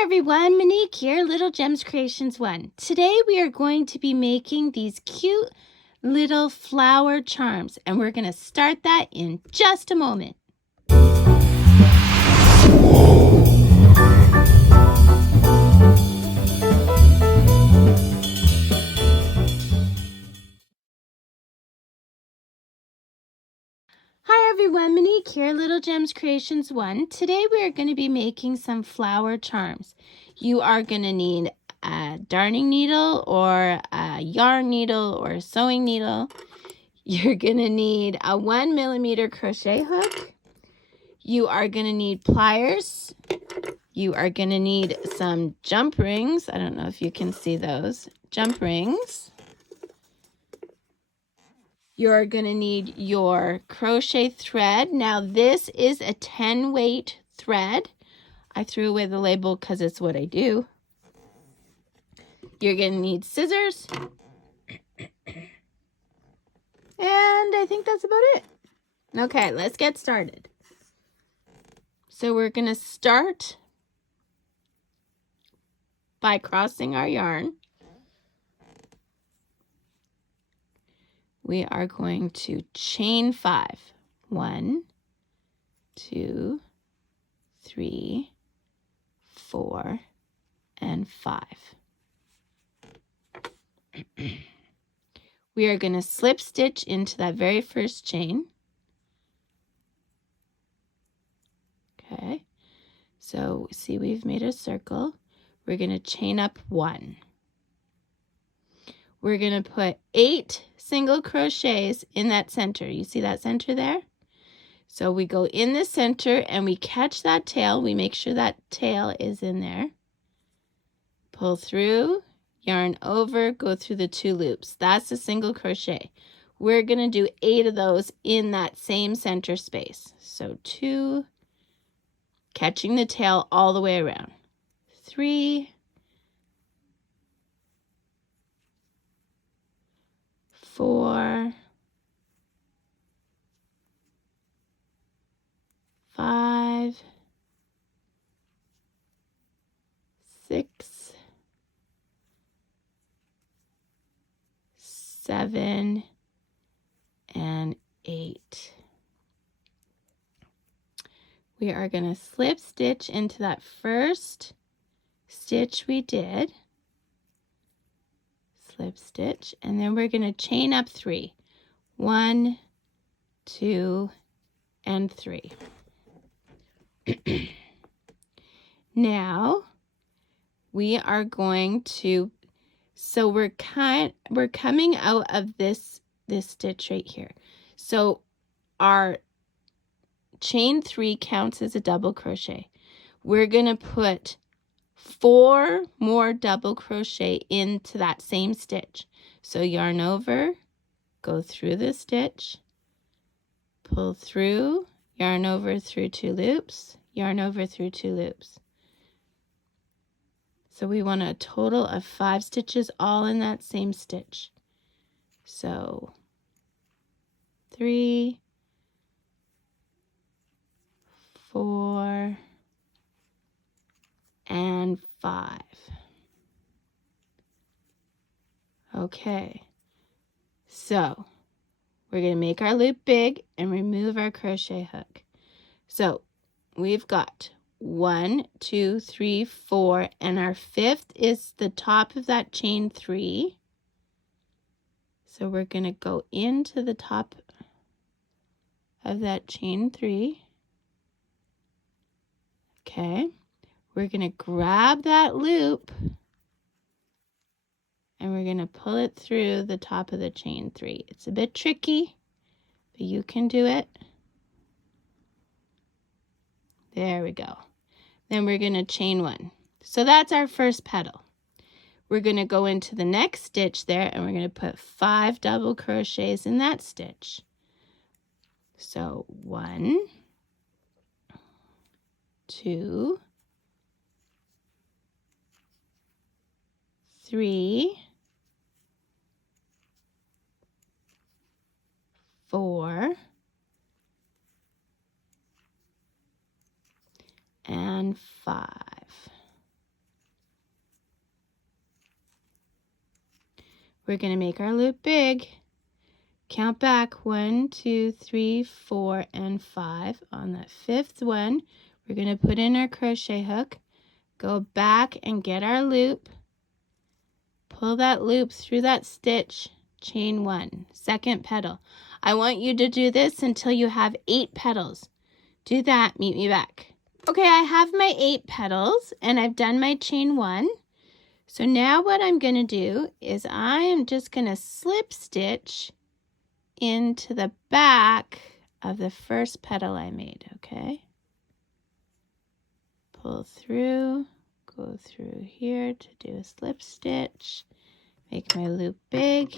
Hi everyone, Monique here, Little Gems Creations 1. Today we are going to be making these cute little flower charms, and we're going to start that in just a moment. Hi everyone, Monique here, Little Gems Creations 1. Today we are going to be making some flower charms. You are going to need a darning needle or a yarn needle or a sewing needle. You're going to need a 1mm crochet hook. You are going to need pliers. You are going to need some jump rings. I don't know if you can see those. Jump rings. You're going to need your crochet thread. Now this is a 10 weight thread. I threw away the label because it's what I do. You're going to need scissors. And I think that's about it. Okay, let's get started. So we're going to start by crossing our yarn. We are going to chain 5. 1, 2, 3, 4, and 5. We are going to slip stitch into that very first chain. Okay, so see we've made a circle. We're going to chain up 1. We're going to put 8 single crochets in that center. You see that center there? So we go in the center and we catch that tail. We make sure that tail is in there. Pull through, yarn over, go through the 2 loops. That's a single crochet. We're going to do 8 of those in that same center space. So 2, catching the tail all the way around. 3, 4, 5, 6, 7, and 8. We are going to slip stitch into that first stitch we did. Slip stitch, and then we're going to chain up 3. 1, 2, and 3. Now we are going to, so we're coming out of this stitch right here. So our chain 3 counts as a double crochet. We're going to put 4 more double crochet into that same stitch. So yarn over, go through the stitch, pull through, yarn over through 2 loops, yarn over through 2 loops. So we want a total of 5 stitches all in that same stitch. So 3, 4, and 5. Okay, so we're going to make our loop big and remove our crochet hook. So we've got 1, 2, 3, 4, and our 5th is the top of that chain 3. So we're going to go into the top of that chain 3. Okay, we're going to grab that loop and we're going to pull it through the top of the chain 3. It's a bit tricky, but you can do it. There we go. Then we're going to chain 1. So that's our first petal. We're going to go into the next stitch there and we're going to put 5 double crochets in that stitch. So 1, 2, 3, 4, and 5. we're going to make our loop big. Count back 1, 2, 3, 4, and 5. On that 5th one, we're going to put in our crochet hook, go back and get our loop, pull that loop through that stitch, chain 1, 2nd petal. I want you to do this until you have 8 petals. Do that, meet me back. Okay, I have my 8 petals and I've done my chain 1. So now what I'm going to do is I am just going to slip stitch into the back of the first petal I made, okay? Pull through, go through here to do a slip stitch, make my loop big,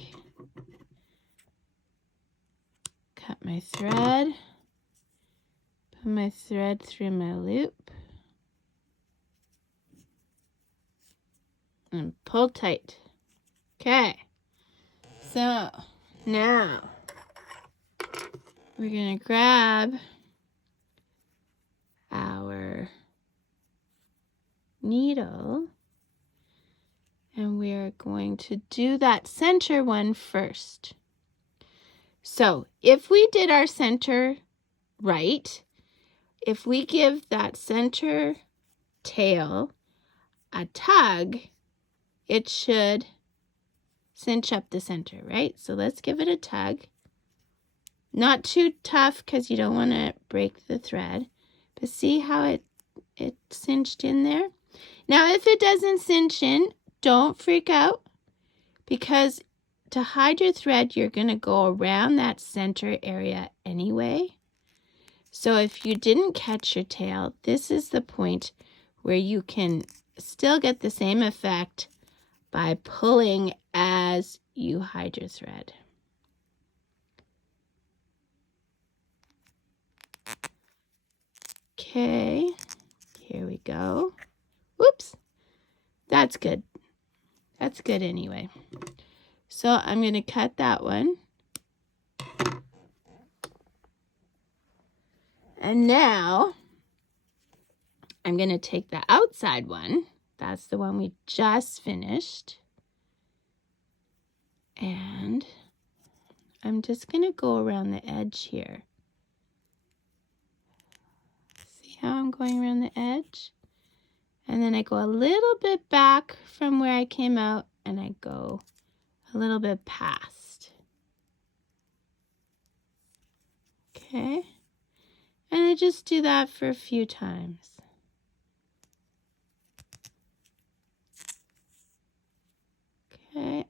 cut my thread, put my thread through my loop, and pull tight. Okay, so now we're going to grab our needle and we're going to do that center one first. So if we did our center right, if we give that center tail a tug, it should cinch up the center, right? So let's give it a tug. Not too tough because you don't want to break the thread, but see how it cinched in there? Now if it doesn't cinch in, don't freak out, because to hide your thread, you're going to go around that center area anyway. So if you didn't catch your tail, this is the point where you can still get the same effect by pulling as you hide your thread. Okay, here we go. Whoops, that's good. That's good anyway. So I'm going to cut that one. And now I'm going to take the outside one. That's the one we just finished. And I'm just going to go around the edge here. See how I'm going around the edge? And then I go a little bit back from where I came out and I go a little bit past. Okay. And I just do that for a few times. Okay.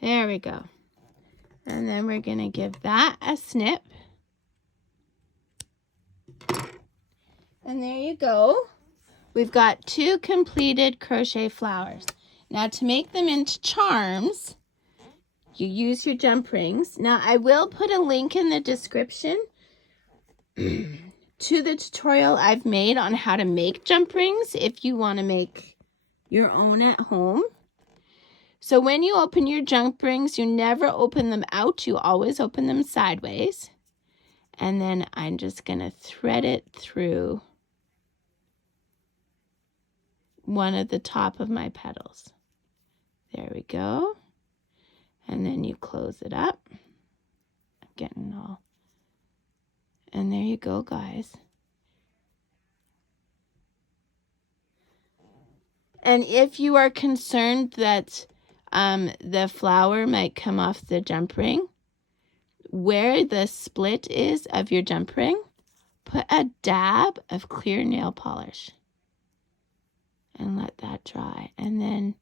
There we go. And then we're going to give that a snip. And there you go. We've got 2 completed crochet flowers. Now to make them into charms, you use your jump rings. Now I will put a link in the description to the tutorial I've made on how to make jump rings if you want to make your own at home. So when you open your jump rings, you never open them out. You always open them sideways. And then I'm just going to thread it through one of the top of my petals. There we go. And then you close it up. I'm getting all. And there you go, guys. And if you are concerned that the flower might come off the jump ring, where the split is of your jump ring, put a dab of clear nail polish and let that dry. And then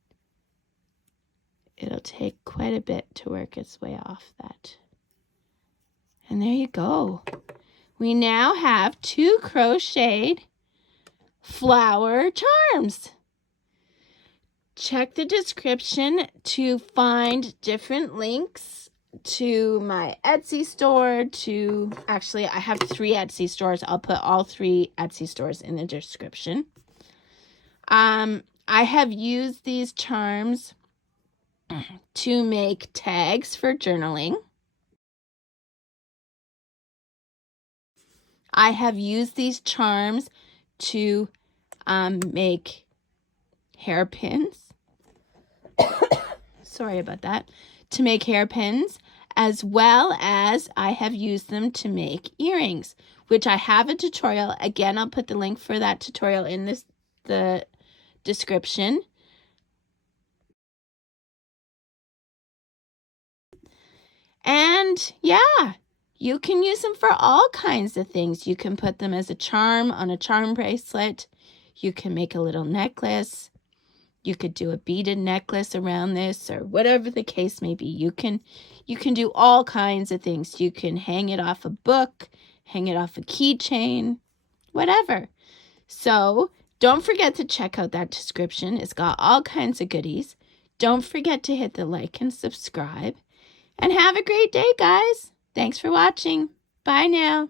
it'll take quite a bit to work its way off that. And there you go. We now have 2 crocheted flower charms. Check the description to find different links to my Etsy store, actually I have 3 Etsy stores. I'll put all 3 Etsy stores in the description. I have used these charms to make tags for journaling. I have used these charms to make hairpins. Sorry about that. To make hairpins, as well as I have used them to make earrings, which I have a tutorial. Again, I'll put the link for that tutorial in the description. And yeah, you can use them for all kinds of things. You can put them as a charm on a charm bracelet. You can make a little necklace. You could do a beaded necklace around this, or whatever the case may be. You can do all kinds of things. You can hang it off a book, hang it off a keychain, whatever. So don't forget to check out that description. It's got all kinds of goodies. Don't forget to hit the like and subscribe. And have a great day, guys. Thanks for watching. Bye now.